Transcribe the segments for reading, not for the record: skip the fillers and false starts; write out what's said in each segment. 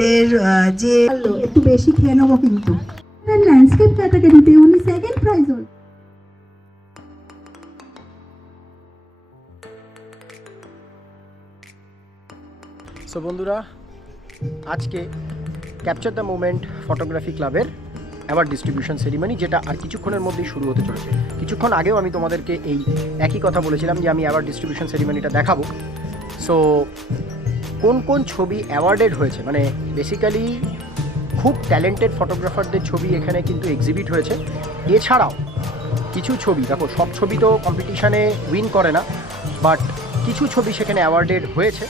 আমাদের যে একটু বেশি খেয়ে নেবো কিন্তু ল্যান্ডস্কেপ ক্যাটাগরিতে উনি সেকেন্ড প্রাইজ হল। সো বন্ধুরা, আজকে ক্যাপচার দ্য মোমেন্ট ফটোগ্রাফি ক্লাবের অ্যাওয়ার্ড ডিস্ট্রিবিউশন সেরিমনি, যেটা আর কিছুক্ষণের মধ্যেই শুরু হতে চলেছে। কিছুক্ষণ আগেও আমি তোমাদেরকে এই একই কথা বলেছিলাম যে আমি অ্যাওয়ার্ড ডিস্ট্রিবিউশন সেরিমনিটা দেখাবো। সো কোন কোন ছবি অ্যাওয়ার্ডেড হয়েছে, মানে বেসিক্যালি খুব ট্যালেন্টেড ফটোগ্রাফারদের ছবি এখানে কিন্তু এক্সিবিট হয়েছে। এছাড়াও কিছু ছবি, দেখো সব ছবি তো কম্পিটিশানে উইন করে না, বাট কিছু ছবি সেখানে অ্যাওয়ার্ডেড হয়েছে।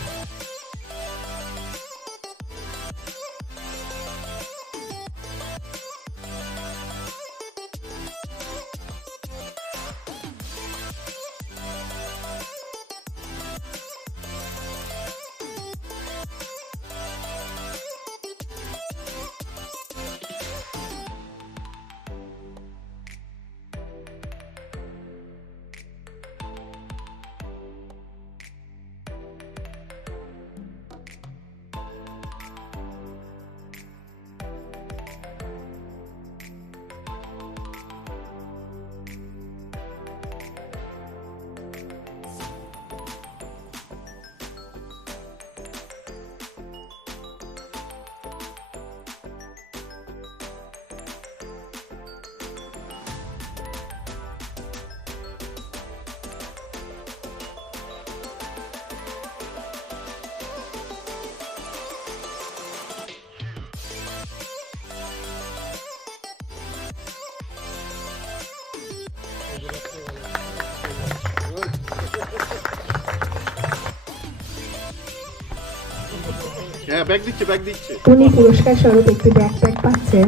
উনি পুরস্কার স্বরূপ একটি ব্যাকপ্যাক পাচ্ছেন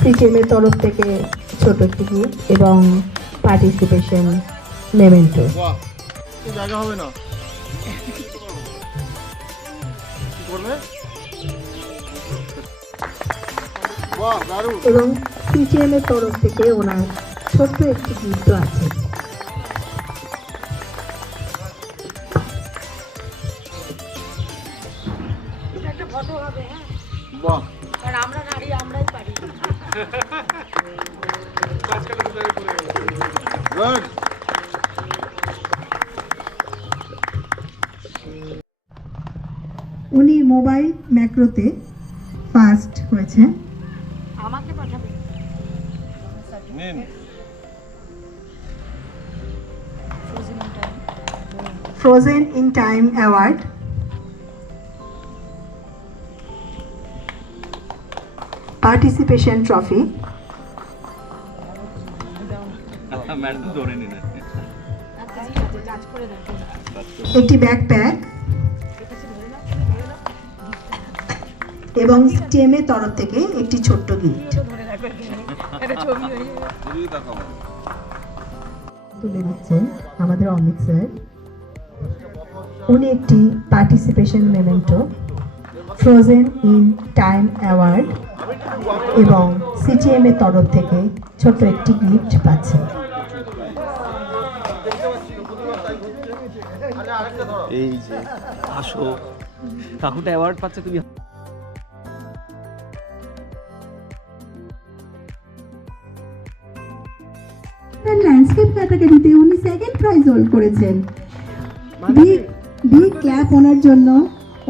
সিটিএম এর তরফ থেকে, ছোট একটি গিফট এবং পার্টিসিপেশন মেমেন্টো। জায়গা হবে না, এবং সিটিএম এর তরফ থেকে ওনার ছোট্ট একটি গিফট আছে। উনি মোবাইল ম্যাক্রোতে ফার্স্ট হয়েছে। আমাকে পাঠাবে frozen in time award, participation trophy, একটি ব্যাকপ্যাক এবং সিটিএম এর তরফ থেকে একটি ছোট্ট গিফট তুলে দিচ্ছেন আমাদের অমিত স্যার। উনি একটি participation memento, frozen in time award এবং সিটিএম এর তরফ থেকে ছোট্ট একটি গিফট পাচ্ছেন। এই যে আসো, কাকুটা অ্যাওয়ার্ড পাচ্ছে, তুমি ল্যান্ডস্কেপ ক্যাটাগরিতে উনি সেকেন্ড প্রাইজ হোল্ড করেছেন। বিগ ক্ল্যাপ ওনার জন্য।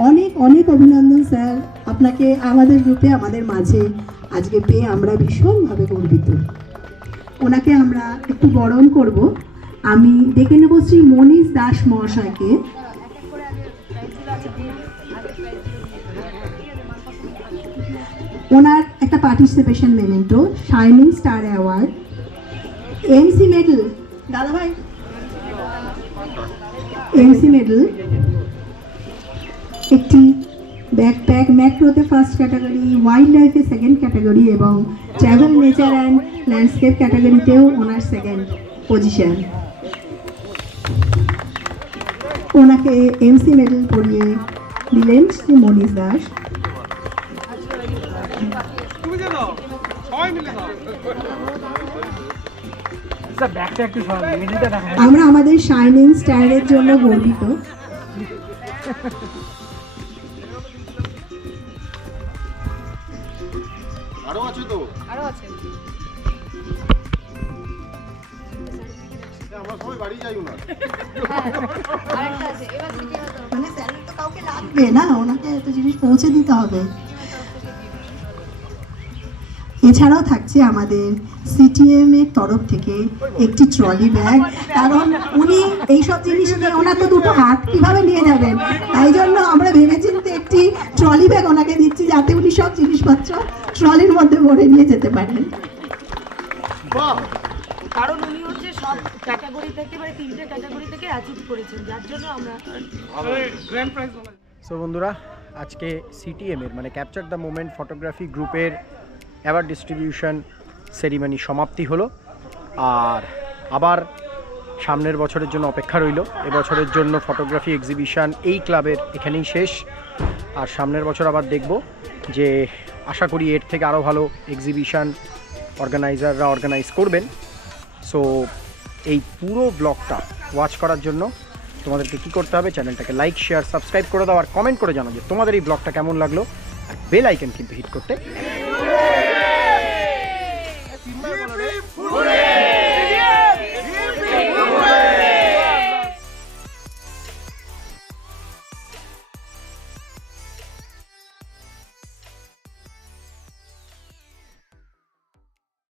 অনেক অনেক অভিনন্দন স্যার, আপনাকে আমাদের গ্রুপে আমাদের মাঝে আজকে পেয়ে আমরা ভীষণভাবে গর্বিত। ওনাকে আমরা একটু বরণ করব। আমি ডেকে নেব শ্রী মনীষ দাস মহাশয়কে। ওনার একটা participation memento, shining star award, MC medal, দাদা ভাই এমসি মেডেল, একটি ব্যাকপ্যাক ম্যাক্রোতে ফার্স্ট ক্যাটাগরি, ওয়াইল্ড লাইফে সেকেন্ড ক্যাটাগরি এবং ট্রাভেল নেচার অ্যান্ড ল্যান্ডস্কেপ ক্যাটাগরিতেও ওনার সেকেন্ড পজিশন। ওনাকে এমসি মেডেল পরিয়ে দিলেন শ্রী মনীষ দাস। আমরা আমাদের শাইনিং স্টারের জন্য গর্বিত। আছে তো, আরো আছে। আমরা সবাই বাড়ি যাই না। আরেকটা আছে, এবার থেকে হতো। মানে স্যালারি তো কাউকে লাগবে না, ওনাকে এত জিনিস পৌঁছে দিতে হবে। এছাড়াও থাকছে আমাদের সিটিএম এর তরফ থেকে একটি ট্রলি ব্যাগ, কারণ উনি এইসব জিনিস নিয়ে ওনার তো দুটো হাত কিভাবে নিয়ে যাবেন, তাই জন্য আমরা ভেবেচিন্তে একটি ট্রলি ব্যাগ ওনাকে দিচ্ছি যাতে উনি সব জিনিসপত্র ট্রলির মধ্যে ভরে নিয়ে যেতে পারেন। বাহ, কারণ উনি হচ্ছে সব ক্যাটাগরি থেকে মানে 3টে ক্যাটাগরি থেকে অ্যাচিভ করেছেন, যার জন্য আমরা সো বন্ধুরা, আজকে সিটিএমের মানে ক্যাপচার দ্য মোমেন্ট ফটোগ্রাফি গ্রুপের অ্যাওয়ার্ড ডিস্ট্রিবিউশন সেরিমনি সমাপ্তি হলো। আর আবার সামনের বছরের জন্য অপেক্ষা রইল। এবছরের জন্য ফটোগ্রাফি এক্সিবিশন এই ক্লাবের এখানেই শেষ। আর সামনের বছর আবার দেখব, যে আশা করি এর থেকে আরও ভালো এক্সিবিশন অর্গানাইজাররা অর্গানাইজ করবেন। সো এই পুরো ব্লগটা ওয়াচ করার জন্য তোমাদেরকে কী করতে হবে, চ্যানেলটাকে লাইক শেয়ার সাবস্ক্রাইব করে দাও আর কমেন্ট করে জানাও যে তোমাদের এই ব্লগটা কেমন লাগলো। আর বেল আইকন কিন্তু হিট করতে